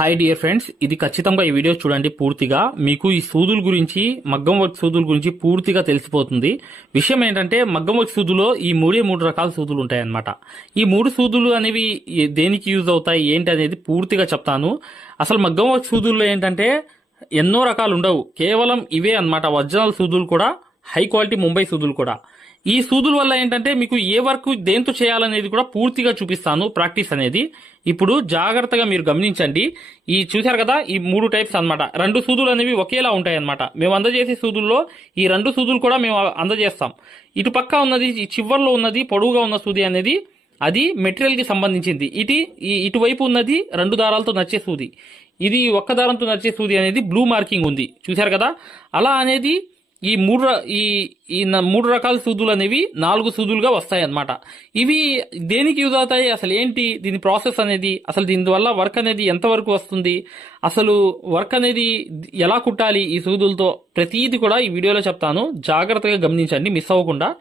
Hi dear friends ఇది ఖచ్చితంగా ఈ వీడియో చూడండి పూర్తిగా. మీకు ఈ సూదుల గురించి మగ్గం వర్క్ సూదుల గురించి పూర్తిగా తెలిసిపోతుంది. విషయం ఏంటంటే మగ్గం వర్క్ సూదులో ఈ మూడే మూడు రకాల సూదులు ఉంటాయన్నమాట. ఈ మూడు సూదులు అనేవి దేనికి యూజ్ అవుతాయి ఏంటి అనేది పూర్తిగా చెప్తాను. అసలు మగ్గం వర్క్ సూదుల్లో ఏంటంటే ఎన్నో రకాలు ఉండవు. కేవలం ఇవే అన్నమాట. ఒరిజినల్ సూదులు కూడా హై క్వాలిటీ ముంబై సూదులు కూడా. ఈ సూదుల వల్ల ఏంటంటే మీకు ఏ వర్క్ దేంతో చేయాలనేది కూడా పూర్తిగా చూపిస్తాను ప్రాక్టీస్ అనేది. ఇప్పుడు జాగ్రత్తగా మీరు గమనించండి. ఈ చూశారు కదా ఈ మూడు టైప్స్ అన్నమాట. రెండు సూదులు అనేవి ఒకేలా ఉంటాయి అన్నమాట మేము అందజేసే సూదుల్లో ఈ రెండు సూదులు కూడా మేము అందజేస్తాం. ఇటు పక్క ఉన్నది చివర్లో ఉన్నది పొడవుగా ఉన్న సూది అనేది అది మెటీరియల్కి సంబంధించింది. ఇది ఈ ఇటువైపు ఉన్నది రెండు దారాలతో నచ్చే సూది. ఇది ఒక్క దారంతో నచ్చే సూది అనేది బ్లూ మార్కింగ్ ఉంది. చూశారు కదా? అలా అనేది ఈ మూడు ఈ ఈ న- మూడు రకాల సూదులు అనేవి నాలుగు సూదులుగా వస్తాయి అన్నమాట ఇవి దేనికి యూజ్ అవుతాయి అసలు ఏంటి దీని ప్రాసెస్ అనేది? అసలు దీనివల్ల వర్క్ అనేది ఎంతవరకు వస్తుంది? అసలు వర్క్ అనేది ఎలా కుట్టాలి ఈ సూదులతో? ప్రతిదీ కూడా ఈ వీడియోలో చెప్తాను. జాగ్రత్తగా గమనించండి. మిస్ అవ్వకుండా.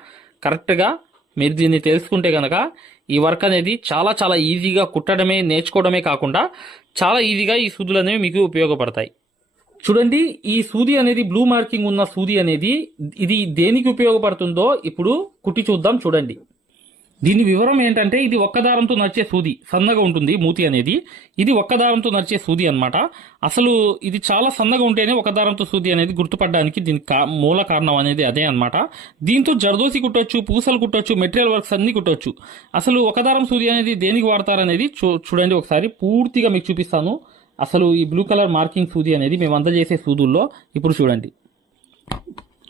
కరెక్ట్గా మీరు దీన్ని తెలుసుకుంటే కనుక ఈ వర్క్ అనేది చాలా చాలా ఈజీగా కుట్టడమే నేర్చుకోవడమే కాకుండా చాలా ఈజీగా ఈ సూదులు అనేవి మీకు ఉపయోగపడతాయి. చూడండి ఈ సూది అనేది బ్లూ మార్కింగ్ ఉన్న సూది అనేది ఇది దేనికి ఉపయోగపడుతుందో ఇప్పుడు కుట్టి చూద్దాం చూడండి. దీని వివరం ఏంటంటే ఇది ఒక్క దారంతో నడిచే సూది సన్నగా ఉంటుంది మూతి అనేది. ఇది ఒక్క దారంతో నడిచే సూది అన్నమాట. అసలు ఇది చాలా సన్నగా ఉంటేనే ఒక దారంతో సూది అనేది గుర్తుపడడానికి దీనికి మూల కారణం అనేది అదే అన్నమాట. దీంతో జర్దోసి కుట్టొచ్చు పూసలు కుట్టొచ్చు మెటీరియల్ వర్క్స్ అన్ని కుట్టొచ్చు. అసలు ఒక దారం సూది అనేది దేనికి వాడతారనేది చూ- చూడండి ఒకసారి పూర్తిగా మీకు చూపిస్తాను. అసలు ఈ బ్లూ కలర్ మార్కింగ్ సూది అనేది మేము అందజేసే సూదుల్లో ఇప్పుడు చూడండి.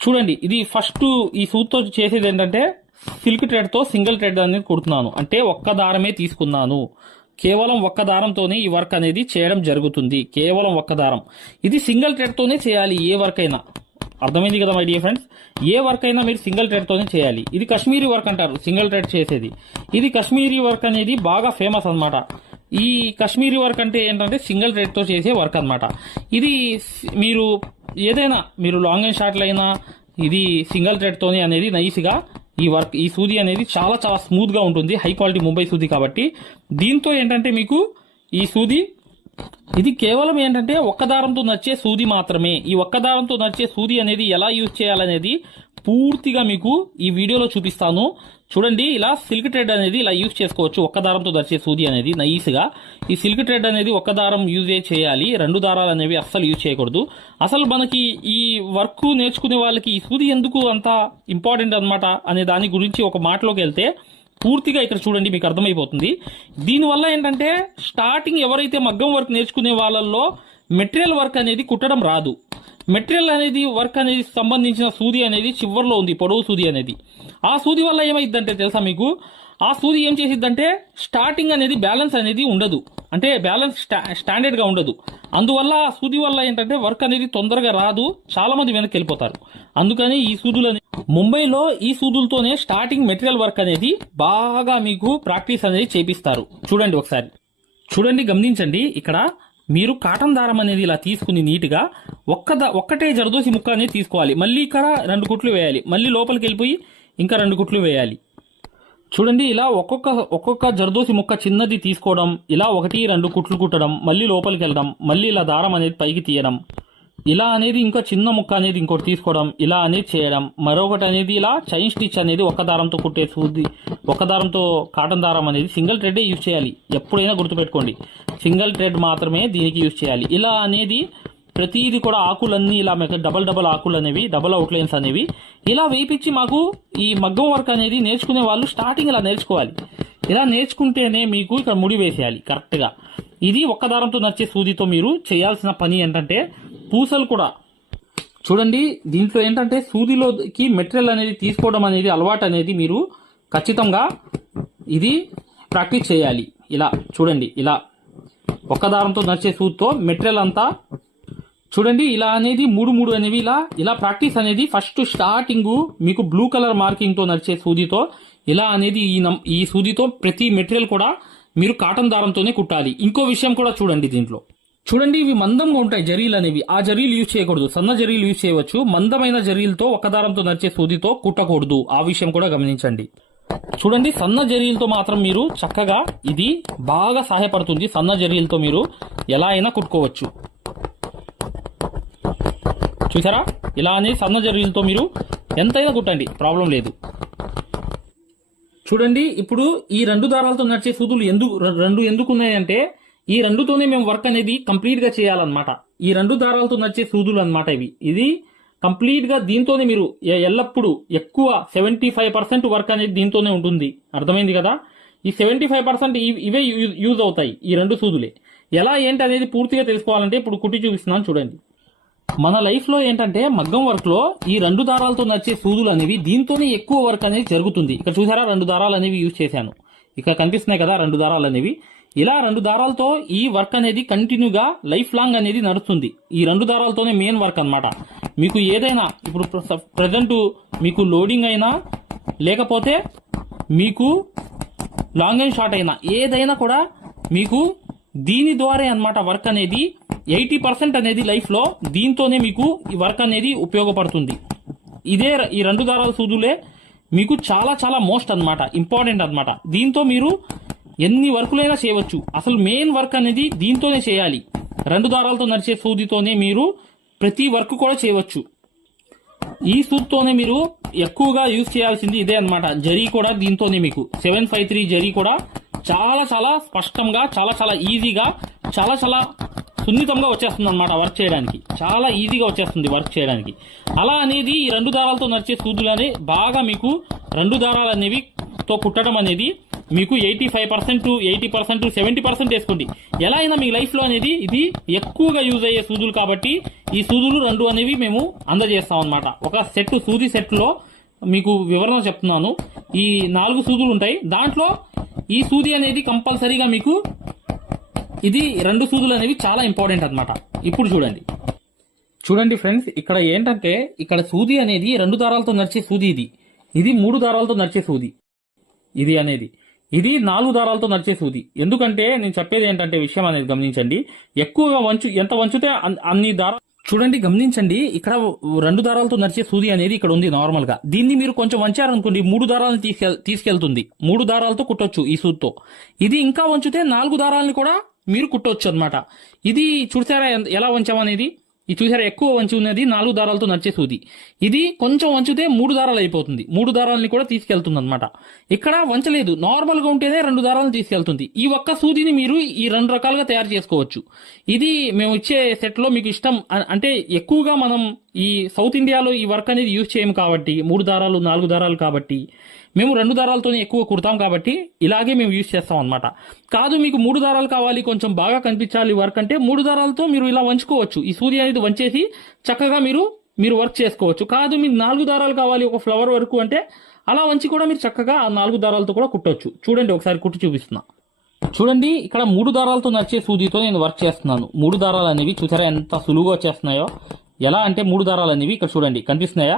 చూడండి ఇది ఫస్ట్ ఈ సూత్తో చేసేది ఏంటంటే సిల్క్ థ్రెడ్తో సింగిల్ థ్రెడ్ అనేది కుడుతున్నాను. అంటే ఒక్క దారమే తీసుకున్నాను. కేవలం ఒక్క దారంతోనే ఈ వర్క్ అనేది చేయడం జరుగుతుంది. కేవలం ఒక్క దారం. ఇది సింగిల్ థ్రెడ్తోనే చేయాలి ఏ వర్క్ అయినా. అర్థమైంది కదా మై డియర్ ఫ్రెండ్స్ ఏ వర్క్ అయినా మీరు సింగిల్ థ్రెడ్తోనే చేయాలి. ఇది కశ్మీరీ వర్క్ అంటారు సింగిల్ థ్రెడ్ చేసేది. ఇది కశ్మీరీ వర్క్ అనేది బాగా ఫేమస్ అనమాట ఈ కశ్మీరీ వర్క్ అంటే ఏంటంటే సింగిల్ థ్రెడ్ చేసే వర్క్ అన్నమాట. ఇది మీరు ఏదైనా మీరు లాంగ్ అండ్ షార్ట్లు అయినా ఇది సింగిల్ థ్రెడ్ అనేది నైస్గా ఈ వర్క్ ఈ సూది అనేది చాలా చాలా స్మూత్గా ఉంటుంది. హై క్వాలిటీ ముంబై సూది కాబట్టి. దీంతో ఏంటంటే మీకు ఈ సూది ఇది కేవలం ఏంటంటే ఒక్క దారంతో నచ్చే సూది మాత్రమే. ఈ ఒక్క దారంతో నచ్చే సూది అనేది ఎలా యూజ్ చేయాలనేది పూర్తిగా మీకు ఈ వీడియోలో చూపిస్తాను. చూడండి ఇలా సిల్క్ థ్రెడ్ అనేది ఇలా యూజ్ చేసుకోవచ్చు. ఒక్క దారంతో దర్చే సూది అనేది నైస్గా ఈ సిల్క్ థ్రెడ్ అనేది ఒక్క దారం యూజ్ చేయాలి. రెండు దారాలు అనేవి అస్సలు యూజ్ చేయకూడదు. అసలు మనకి ఈ వర్క్ నేర్చుకునే వాళ్ళకి ఈ సూది ఎందుకు అంత ఇంపార్టెంట్ అన్నమాట అనే దాని గురించి ఒక మాటలోకి వెళ్తే పూర్తిగా ఇక్కడ చూడండి మీకు అర్థమైపోతుంది. దీనివల్ల ఏంటంటే స్టార్టింగ్ ఎవరైతే మగ్గం వర్క్ నేర్చుకునే వాళ్ళల్లో మెటీరియల్ వర్క్ అనేది కుట్టడం రాదు. మెటీరియల్ అనేది వర్క్ అనేది సంబంధించిన సూది అనేది చివర్లో ఉంది పొడవు సూది అనేది. ఆ సూది వల్ల ఏమైందంటే తెలుసా మీకు? ఆ సూది ఏం చేసిద్దంటే స్టార్టింగ్ అనేది బ్యాలెన్స్ అనేది ఉండదు. అంటే బ్యాలెన్స్ స్టా స్టాండర్డ్గా ఉండదు. అందువల్ల ఆ సూది వల్ల ఏంటంటే వర్క్ అనేది తొందరగా రాదు. చాలా మంది వెనక్కి వెళ్ళిపోతారు. అందుకని ఈ సూదులు ముంబైలో ఈ సూదులతోనే స్టార్టింగ్ మెటీరియల్ వర్క్ అనేది బాగా మీకు ప్రాక్టీస్ అనేది చేపిస్తారు. చూడండి ఒకసారి. చూడండి గమనించండి. ఇక్కడ మీరు కాటన్ దారం అనేది ఇలా తీసుకుని నీట్గా ఒక్క ఒక్కటే జరదోసి ముక్క అనేది తీసుకోవాలి. మళ్ళీ ఇక్కడ రెండు కుట్లు వేయాలి. మళ్ళీ లోపలికి వెళ్ళిపోయి ఇంకా రెండు కుట్లు వేయాలి. చూడండి ఇలా ఒక్కొక్క ఒక్కొక్క జర్దోసి ముక్క చిన్నది తీసుకోవడం ఇలా ఒకటి రెండు కుట్లు కుట్టడం మళ్ళీ లోపలికి వెళ్ళడం మళ్ళీ ఇలా దారం అనేది పైకి తీయడం. ఇలా అనేది ఇంకా చిన్న ముక్క అనేది ఇంకోటి తీసుకోవడం ఇలా అనేది చేయడం. మరొకటి అనేది ఇలా చైన్ స్టిచ్ అనేది ఒక దారంతో కుట్టే సూది ఒక దారంతో కాటన్ దారం అనేది సింగిల్ థ్రెడ్ యూజ్ చేయాలి. ఎప్పుడైనా గుర్తుపెట్టుకోండి. సింగిల్ థ్రెడ్ మాత్రమే దీనికి యూజ్ చేయాలి. ఇలా అనేది ప్రతిదీ కూడా ఆకులన్నీ ఇలా డబల్ డబల్ ఆకులు అనేవి డబల్ అవుట్లైన్స్ అనేవి. ఇలా వేయించి మాకు ఈ మగ్గం వర్క్ అనేది నేర్చుకునే వాళ్ళు స్టార్టింగ్ ఇలా నేర్చుకోవాలి. ఇలా నేర్చుకుంటేనే మీకు ఇక్కడ ముడి వేసేయాలి కరెక్ట్గా ఇది ఒక్క దారంతో నచ్చే సూదితో మీరు చేయాల్సిన పని ఏంటంటే పూసలు కూడా. చూడండి దీంట్లో ఏంటంటే సూదిలోకి మెటీరియల్ అనేది తీసుకోవడం అనేది అలవాటు అనేది మీరు ఖచ్చితంగా ఇది ప్రాక్టీస్ చేయాలి. ఇలా చూడండి ఇలా. ఒక్క దారంతో నచ్చే సూదితో మెటీరియల్ అంతా చూడండి ఇలా అనేది మూడు మూడు అనేవి ఇలా ఇలా ప్రాక్టీస్ అనేది ఫస్ట్ స్టార్టింగ్ మీకు బ్లూ కలర్ మార్కింగ్తో నడిచే సూదితో ఇలా అనేది ఈ నం- ఈ సూదితో ప్రతి మెటీరియల్ కూడా మీరు కాటన్ దారంతోనే కుట్టాలి. ఇంకో విషయం కూడా చూడండి దీంట్లో. చూడండి ఇవి మందంగా ఉంటాయి జరీలు అనేవి. ఆ జరీలు యూజ్ చేయకూడదు. సన్న జరీలు యూజ్ చేయవచ్చు. మందమైన జరీలతో ఒక దారంతో నడిచే సూదితో కుట్టకూడదు. ఆ విషయం కూడా గమనించండి. చూడండి సన్న జరీలతో మాత్రం మీరు చక్కగా ఇది బాగా సహాయపడుతుంది. సన్న జరీలతో మీరు ఎలా అయినా కుట్టుకోవచ్చు. చూసారా ఇలా అని సన్న జరీలతో మీరు ఎంతైనా కుట్టండి. ప్రాబ్లం లేదు. చూడండి ఇప్పుడు ఈ రెండు దారాలతో నడిచే సూదులు ఎందుకు రెండు ఎందుకు ఉన్నాయంటే ఈ రెండుతోనే మేము వర్క్ అనేది కంప్లీట్గా చేయాలన్నమాట. ఈ రెండు దారాలతో నడిచే సూదులు అనమాట ఇవి. ఇది కంప్లీట్గా దీంతోనే మీరు ఎల్లప్పుడూ ఎక్కువ సెవెంటీ ఫైవ్ పర్సెంట్ వర్క్ అనేది దీంతోనే ఉంటుంది. అర్థమైంది కదా? ఈ సెవెంటీ ఫైవ్ పర్సెంట్ ఇవే యూజ్ అవుతాయి ఈ రెండు సూదులే. ఎలా ఏంటి అనేది పూర్తిగా తెలుసుకోవాలంటే ఇప్పుడు కుట్టి చూపిస్తున్నాను చూడండి. మన లైఫ్లో ఏంటంటే మగ్గం వర్క్లో ఈ రెండు దారాలతో నచ్చే సూదులు అనేవి దీంతోనే ఎక్కువ వర్క్ అనేది జరుగుతుంది. ఇక్కడ చూసారా రెండు దారాలు అనేవి యూజ్ చేశాను. ఇక్కడ కనిపిస్తున్నాయి కదా రెండు దారాలు అనేవి. ఇలా రెండు దారాలతో ఈ వర్క్ అనేది కంటిన్యూగా లైఫ్ లాంగ్ అనేది నడుస్తుంది. ఈ రెండు దారాలతోనే మెయిన్ వర్క్ అన్నమాట. మీకు ఏదైనా ఇప్పుడు ప్రజెంట్ మీకు లోడింగ్ అయినా లేకపోతే మీకు లాంగ్ అండ్ షార్ట్ అయినా ఏదైనా కూడా మీకు దీని ద్వారా అన్నమాట వర్క్ అనేది ఎయిటీ పర్సెంట్ అనేది లైఫ్లో దీంతోనే మీకు ఈ వర్క్ అనేది ఉపయోగపడుతుంది. ఇదే ఈ రెండు దారాల సూదులే మీకు చాలా చాలా మోస్ట్ అన్నమాట ఇంపార్టెంట్ అనమాట దీంతో మీరు ఎన్ని వర్కులైనా చేయవచ్చు. అసలు మెయిన్ వర్క్ అనేది దీంతోనే చేయాలి. రెండు దారాలతో నడిచే సూదితోనే మీరు ప్రతి వర్క్ కూడా చేయవచ్చు. ఈ సూత్తోనే మీరు ఎక్కువగా యూజ్ చేయాల్సింది ఇదే అన్నమాట. జరీ కూడా దీంతోనే మీకు. సెవెన్ ఫైవ్ త్రీ జరీ కూడా చాలా చాలా స్పష్టంగా చాలా చాలా ఈజీగా చాలా చాలా సున్నితంగా వచ్చేస్తుంది అనమాట వర్క్ చేయడానికి. చాలా ఈజీగా వచ్చేస్తుంది వర్క్ చేయడానికి. అలా అనేది ఈ రెండు దారాలతో నడిచే సూదులు అనే బాగా మీకు రెండు దారాలు అనేవి తో కుట్టడం అనేది మీకు eighty five percent eighty percent seventy percent వేసుకోండి. ఎలా అయినా మీ లైఫ్లో అనేది ఇది ఎక్కువగా యూజ్ అయ్యే సూదులు కాబట్టి ఈ సూదులు రెండు అనేవి మేము అందజేస్తాం అనమాట ఒక సెట్ సూది సెట్లో మీకు వివరణ చెప్తున్నాను. ఈ నాలుగు సూదులు ఉంటాయి. దాంట్లో ఈ సూది అనేది కంపల్సరీగా మీకు ఇది రెండు సూదులు అనేవి చాలా ఇంపార్టెంట్ అన్నమాట. ఇప్పుడు చూడండి. చూడండి ఫ్రెండ్స్ ఇక్కడ ఏంటంటే ఇక్కడ సూది అనేది రెండు దారాలతో నడిచే సూది ఇది. ఇది మూడు దారాలతో నడిచే సూది. ఇది అనేది. ఇది నాలుగు దారాలతో నడిచే సూది. ఎందుకంటే నేను చెప్పేది ఏంటంటే విషయం అనేది గమనించండి. ఎక్కువగా వంచు ఎంత వంచితే అన్ని దారాలు చూడండి గమనించండి ఇక్కడ రెండు దారాలతో నడిచే సూది అనేది ఇక్కడ ఉంది నార్మల్గా దీన్ని మీరు కొంచెం వంచారనుకోండి మూడు దారాలను తీసుకెళ్ తీసుకెళ్తుంది. మూడు దారాలతో కుట్టొచ్చు ఈ సూదితో. ఇది ఇంకా వంచితే నాలుగు దారాలని కూడా మీరు కుట్టొచ్చు అన్నమాట ఇది చూసారా ఎలా వంచామనేది? ఇది చూసారా ఎక్కువ వంచి ఉన్నది నాలుగు దారాలతో నడిచే సూది ఇది కొంచెం వంచితే మూడు దారాలు అయిపోతుంది. మూడు దారాలని కూడా తీసుకెళ్తుంది అనమాట ఇక్కడ వంచలేదు. నార్మల్గా ఉంటేనే రెండు దారాలను తీసుకెళ్తుంది. ఈ ఒక్క సూదిని మీరు ఈ రెండు రకాలుగా తయారు చేసుకోవచ్చు. ఇది మేము ఇచ్చే సెట్లో మీకు ఇష్టం. అంటే ఎక్కువగా మనం ఈ సౌత్ ఇండియాలో ఈ వర్క్ అనేది యూజ్ చేయము కాబట్టి మూడు దారాలు నాలుగు దారాలు కాబట్టి మేము రెండు దారాలతోనే ఎక్కువ కుడతాం కాబట్టి ఇలాగే మేము యూజ్ చేస్తాం అనమాట కాదు మీకు మూడు దారాలు కావాలి కొంచెం బాగా కనిపించాలి వర్క్ అంటే మూడు దారాలతో మీరు ఇలా వంచుకోవచ్చు. ఈ సూది అనేది వంచేసి చక్కగా మీరు మీరు వర్క్ చేసుకోవచ్చు. కాదు మీకు నాలుగు దారాలు కావాలి ఒక ఫ్లవర్ వరకు అంటే అలా వంచి కూడా మీరు చక్కగా ఆ నాలుగు దారాలతో కూడా కుట్టవచ్చు చూడండి ఒకసారి కుట్టి చూపిస్తున్నా. చూడండి ఇక్కడ మూడు దారాలతో నచ్చే సూదితో నేను వర్క్ చేస్తున్నాను. మూడు దారాలు అనేవి చూసారా ఎంత సులువుగా వచ్చేస్తున్నాయో? ఎలా అంటే మూడు దారాలు అనేవి ఇక్కడ చూడండి కనిపిస్తున్నాయా?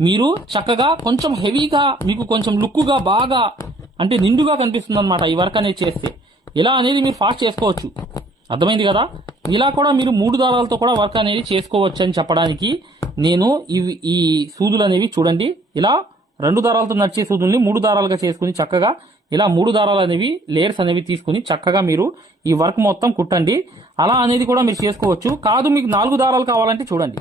మీరు చక్కగా కొంచెం హెవీగా మీకు కొంచెం లుక్గా బాగా అంటే నిండుగా కనిపిస్తుంది అనమాట ఈ వర్క్ అనేది చేస్తే. ఇలా అనేది మీరు ఫాస్ట్ చేసుకోవచ్చు. అర్థమైంది కదా? ఇలా కూడా మీరు మూడు దారాలతో కూడా వర్క్ అనేది చేసుకోవచ్చు అని చెప్పడానికి నేను ఇవి ఈ సూదులు అనేవి చూడండి. ఇలా రెండు దారాలతో నడిచే సూదుల్ని మూడు దారాలుగా చేసుకుని చక్కగా ఇలా మూడు దారాలు అనేవి లేయర్స్ అనేవి తీసుకుని చక్కగా మీరు ఈ వర్క్ మొత్తం కుట్టండి. అలా అనేది కూడా మీరు చేసుకోవచ్చు. కాదు మీకు నాలుగు దారాలు కావాలంటే చూడండి.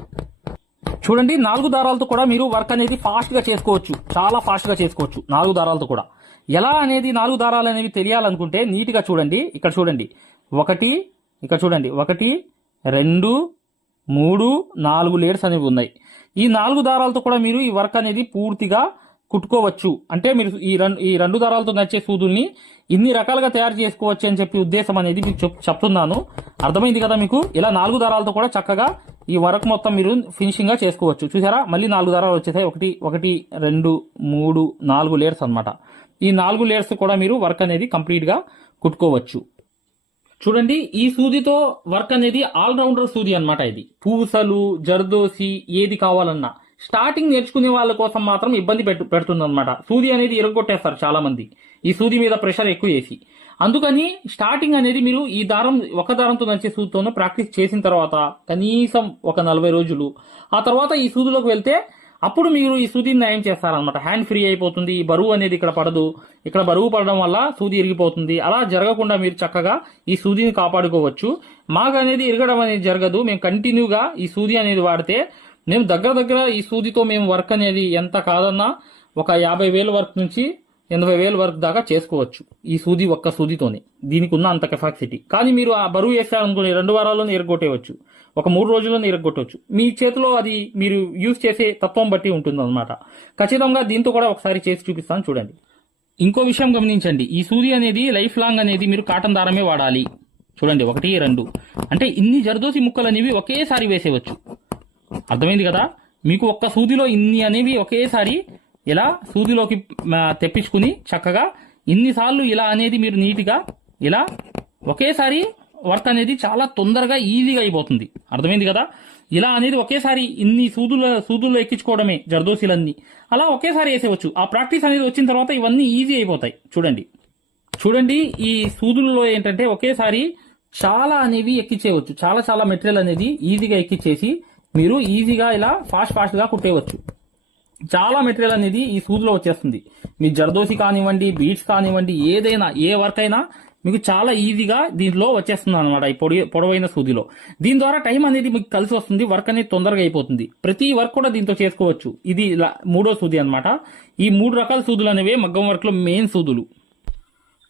చూడండి నాలుగు దారాలతో కూడా మీరు వర్క్ అనేది ఫాస్ట్గా చేసుకోవచ్చు. చాలా ఫాస్ట్గా చేసుకోవచ్చు నాలుగు దారాలతో కూడా. ఎలా అనేది నాలుగు దారాలు అనేవి తెలియాలనుకుంటే నీట్గా చూడండి ఇక్కడ చూడండి. ఒకటి ఇక్కడ చూడండి. ఒకటి రెండు మూడు నాలుగు లేయర్స్ అనేవి ఉన్నాయి. ఈ నాలుగు దారాలతో కూడా మీరు ఈ వర్క్ అనేది పూర్తిగా కుట్టుకోవచ్చు. అంటే మీరు ఈ రెండు ఈ రెండు దారాలతో నచ్చే సూదుల్ని ఇన్ని రకాలుగా తయారు చేసుకోవచ్చు అని చెప్పి ఉద్దేశం అనేది మీకు చెప్ చెప్తున్నాను. అర్థమైంది కదా మీకు? ఇలా నాలుగు దారాలతో కూడా చక్కగా ఈ వర్క్ మొత్తం మీరు ఫినిషింగ్గా చేసుకోవచ్చు. చూసారా? మళ్ళీ నాలుగు దారాలు వచ్చేసాయి. ఒకటి ఒకటి రెండు మూడు నాలుగు లేయర్స్ అన్నమాట. ఈ నాలుగు లేయర్స్ కూడా మీరు వర్క్ అనేది కంప్లీట్గా కుట్టుకోవచ్చు. చూడండి ఈ సూదితో వర్క్ అనేది ఆల్రౌండర్ సూది అనమాట ఇది. పూసలు జర్దోసి ఏది కావాలన్నా. స్టార్టింగ్ నేర్చుకునే వాళ్ళ కోసం మాత్రం ఇబ్బంది పెట్టు పెడుతుంది అనమాట సూది అనేది ఇరగొట్టేస్తారు చాలా మంది ఈ సూది మీద ప్రెషర్ ఎక్కువ వేసి. అందుకని స్టార్టింగ్ అనేది మీరు ఈ దారం ఒక దారంతో నడిచే సూదితోనూ ప్రాక్టీస్ చేసిన తర్వాత కనీసం ఒక నలభై రోజులు. ఆ తర్వాత ఈ సూదిలోకి వెళ్తే అప్పుడు మీరు ఈ సూదిని నయం చేస్తారనమాట హ్యాండ్ ఫ్రీ అయిపోతుంది. ఈ బరువు అనేది ఇక్కడ పడదు. ఇక్కడ బరువు పడడం వల్ల సూది ఇరిగిపోతుంది. అలా జరగకుండా మీరు చక్కగా ఈ సూదిని కాపాడుకోవచ్చు. మాకు అనేది ఇరగడం అనేది జరగదు. మేము కంటిన్యూగా ఈ సూది అనేది వాడితే మేము దగ్గర దగ్గర ఈ సూదితో మేము వర్క్ అనేది ఎంత కాదన్నా ఒక యాభై వేల వర్క్ నుంచి ఎనభై వేల వరకు దాకా చేసుకోవచ్చు. ఈ సూది ఒక్క సూదితోనే. దీనికి ఉన్న అంత కెపాసిటీ కానీ మీరు ఆ బరువు వేసారనుకుని రెండు వారాల్లోనే ఎరగొట్టేయవచ్చు ఒక మూడు రోజుల్లోనే ఎరగొట్టవచ్చు మీ చేతిలో అది మీరు యూజ్ చేసే తత్వం బట్టి ఉంటుంది ఖచ్చితంగా దీంతో కూడా ఒకసారి చేసి చూపిస్తాను చూడండి. ఇంకో విషయం గమనించండి. ఈ సూది అనేది లైఫ్ లాంగ్ అనేది మీరు కాటన్ దారమే వాడాలి. చూడండి ఒకటి రెండు. అంటే ఇన్ని జర్దోసి ముక్కలు అనేవి ఒకేసారి వేసేయవచ్చు. అర్థమైంది కదా? మీకు ఒక్క సూదిలో ఇన్ని అనేవి ఒకేసారి ఇలా సూదిలోకి తెప్పించుకుని చక్కగా ఇన్నిసార్లు ఇలా అనేది మీరు నీట్గా ఇలా ఒకేసారి వర్క్ అనేది చాలా తొందరగా ఈజీగా అయిపోతుంది. అర్థమైంది కదా? ఇలా అనేది ఒకేసారి ఇన్ని సూదుల సూదుల్లో ఎక్కించుకోవడమే జర్దోసీలన్నీ అలా ఒకేసారి వేసేవచ్చు ఆ ప్రాక్టీస్ అనేది వచ్చిన తర్వాత ఇవన్నీ ఈజీ అయిపోతాయి. చూడండి. చూడండి ఈ సూదులలో ఏంటంటే ఒకేసారి చాలా అనేవి ఎక్కించేయవచ్చు. చాలా చాలా మెటీరియల్ అనేది ఈజీగా ఎక్కించేసి మీరు ఈజీగా ఇలా ఫాస్ట్ ఫాస్ట్గా కుట్టేయవచ్చు. చాలా మెటీరియల్ అనేది ఈ సూదిలో వచ్చేస్తుంది. మీ జర్దోసి కానివ్వండి బీట్స్ కానివ్వండి ఏదైనా ఏ వర్క్ అయినా మీకు చాలా ఈజీగా దీంట్లో వచ్చేస్తుంది అనమాట ఈ పొడి పొడవైన సూదిలో. దీని ద్వారా టైం అనేది మీకు కలిసి వస్తుంది వర్క్ అనేది తొందరగా అయిపోతుంది. ప్రతి వర్క్ కూడా దీంతో చేసుకోవచ్చు. ఇది ఇలా మూడో సూది అన్నమాట. ఈ మూడు రకాల సూదులు అనేవి మగ్గం వర్క్లో మెయిన్ సూదులు.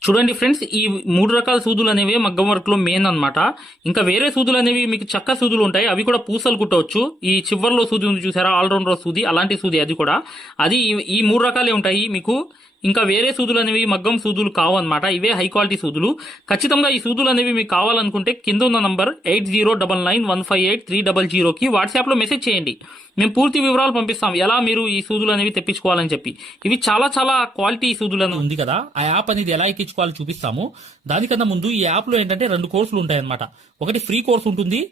చూడండి ఫ్రెండ్స్ ఈ మూడు రకాల సూదులు అనేవి మగ్గం వర్క్లో మెయిన్ అన్నమాట. ఇంకా వేరే సూదులు అనేవి మీకు చక్క సూదులు ఉంటాయి. అవి కూడా పూసలు కుట్టవచ్చు. ఈ చివర్లో సూది ఉంది చూసారా? ఆల్రౌండర్ సూది అలాంటి సూది అది కూడా. అది ఈ మూడు రకాలే ఉంటాయి. మీకు ఇంకా వేరే సూదులు అనేవి మగ్గం సూదులు కావు అనమాట ఇవే హై క్వాలిటీ సూదులు. ఖచ్చితంగా ఈ సూదులు అనేవి మీకు కావాలనుకుంటే కింద ఉన్న number eight zero double nine one five eight three double జీరోకి వాట్సాప్లో మెసేజ్ చేయండి. మేము పూర్తి వివరాలు పంపిస్తాం. ఎలా మీరు ఈ సూదులు అనేవి తెప్పించుకోవాలని చెప్పి. ఇవి చాలా చాలా క్వాలిటీ సూదులు ఉంది కదా. ఆ యాప్ అనేది ఎలా ఎక్కించుకోవాలో చూపిస్తాము. దానికన్నా ముందు ఈ యాప్లో ఏంటంటే రెండు కోర్సులు ఉంటాయన్నమాట. ఒకటి ఫ్రీ కోర్స్ ఉంటుంది.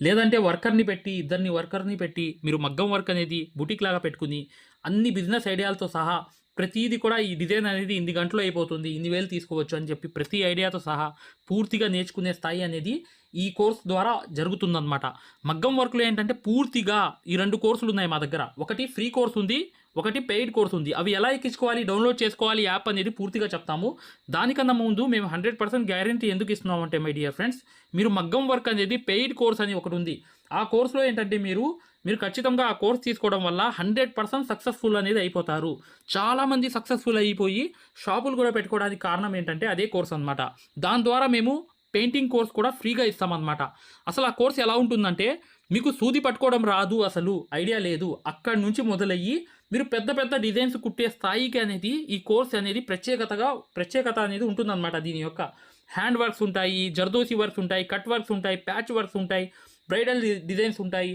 లేదంటే వర్కర్ని పెట్టి ఇద్దరిని వర్కర్ని పెట్టి మీరు మగ్గం వర్క్ అనేది బుటిక్ లాగా పెట్టుకుని అన్ని బిజినెస్ ఐడియాలతో సహా ప్రతిదీ కూడా ఈ డిజైన్ అనేది ఇన్ని గంటలో అయిపోతుంది ఇన్ని వేలు తీసుకోవచ్చు అని చెప్పి ప్రతి ఐడియాతో సహా పూర్తిగా నేర్చుకునే స్థాయి అనేది ఈ కోర్స్ ద్వారా జరుగుతుందన్నమాట. మగ్గం వర్క్లో ఏంటంటే పూర్తిగా ఈ రెండు కోర్సులు ఉన్నాయి మా దగ్గర. ఒకటి ఫ్రీ కోర్స్ ఉంది ఒకటి పెయిడ్ కోర్స్ ఉంది. అవి ఎలా ఎక్కించుకోవాలి డౌన్లోడ్ చేసుకోవాలి యాప్ అనేది పూర్తిగా చెప్తాము. దానికన్నా ముందు మేము హండ్రెడ్ పర్సెంట్ గ్యారంటీ ఎందుకు ఇస్తున్నామంటే మై డియర్ ఫ్రెండ్స్ మీరు మగ్గం వర్క్ అనేది పెయిడ్ కోర్స్ అని ఒకటి ఉంది. ఆ కోర్సులో ఏంటంటే మీరు మీరు ఖచ్చితంగా ఆ కోర్స్ తీసుకోవడం వల్ల హండ్రెడ్ పర్సెంట్ సక్సెస్ఫుల్ అనేది అయిపోతారు. చాలామంది సక్సెస్ఫుల్ అయిపోయి షాపులు కూడా పెట్టుకోవడానికి కారణం ఏంటంటే అదే కోర్స్ అనమాట దాని ద్వారా మేము పెయింటింగ్ కోర్స్ కూడా ఫ్రీగా ఇస్తామన్నమాట. అసలు ఆ కోర్స్ ఎలా ఉంటుందంటే మీకు సూది పట్టుకోవడం రాదు అసలు ఐడియా లేదు. అక్కడి నుంచి మొదలయ్యి మీరు పెద్ద పెద్ద డిజైన్స్ కుట్టే స్థాయికి అనేది ఈ కోర్స్ అనేది ప్రత్యేకతగా ప్రత్యేకత అనేది ఉంటుందన్నమాట దీని యొక్క. హ్యాండ్ వర్క్స్ ఉంటాయి జర్దోసి వర్క్స్ ఉంటాయి కట్ వర్క్స్ ఉంటాయి ప్యాచ్ వర్క్స్ ఉంటాయి బ్రైడల్ డిజైన్స్ ఉంటాయి.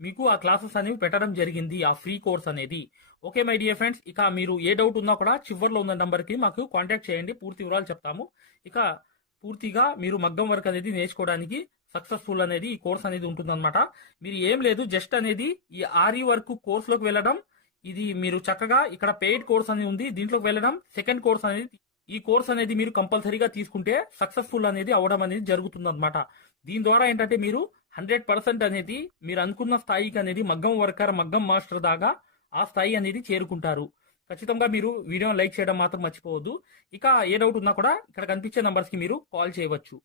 మీకు ఆ క్లాసెస్ అనేవి పెట్టడం జరిగింది ఆ ఫ్రీ కోర్స్ అనేది. ఓకే మై డియర్ ఫ్రెండ్స్ ఇక మీరు ఏ డౌట్ ఉన్నా కూడా చివర్లో ఉన్న నెంబర్కి మాకు కాంటాక్ట్ చేయండి పూర్తి వివరాలు చెప్తాము. ఇక పూర్తిగా మీరు మగ్గం వర్క్ అనేది నేర్చుకోవడానికి సక్సెస్ఫుల్ అనేది ఈ కోర్స్ అనేది ఉంటుందన్నమాట. మీరు ఏం లేదు జస్ట్ అనేది ఈ ఆర్ఈ వర్క్ కోర్సులోకి వెళ్ళడం ఇది మీరు చక్కగా ఇక్కడ పెయిడ్ కోర్స్ అనేది ఉంది దీంట్లోకి వెళ్ళడం సెకండ్ కోర్స్ అనేది ఈ కోర్స్ అనేది మీరు కంపల్సరీగా తీసుకుంటే సక్సెస్ఫుల్ అనేది అవడం అనేది జరుగుతుంది అనమాట దీని ద్వారా ఏంటంటే మీరు హండ్రెడ్ పర్సెంట్ అనేది మీరు అనుకున్న స్థాయికి అనేది మగ్గం వర్కర్ మగ్గం మాస్టర్ దాకా ఆ స్థాయి అనేది చేరుకుంటారు. ఖచ్చితంగా మీరు వీడియోని లైక్ చేయడం మాత్రం మర్చిపోవద్దు. ఇక ఏ డౌట్ ఉన్నా కూడా ఇక్కడ కనిపించే నంబర్స్కి మీరు కాల్ చేయవచ్చు.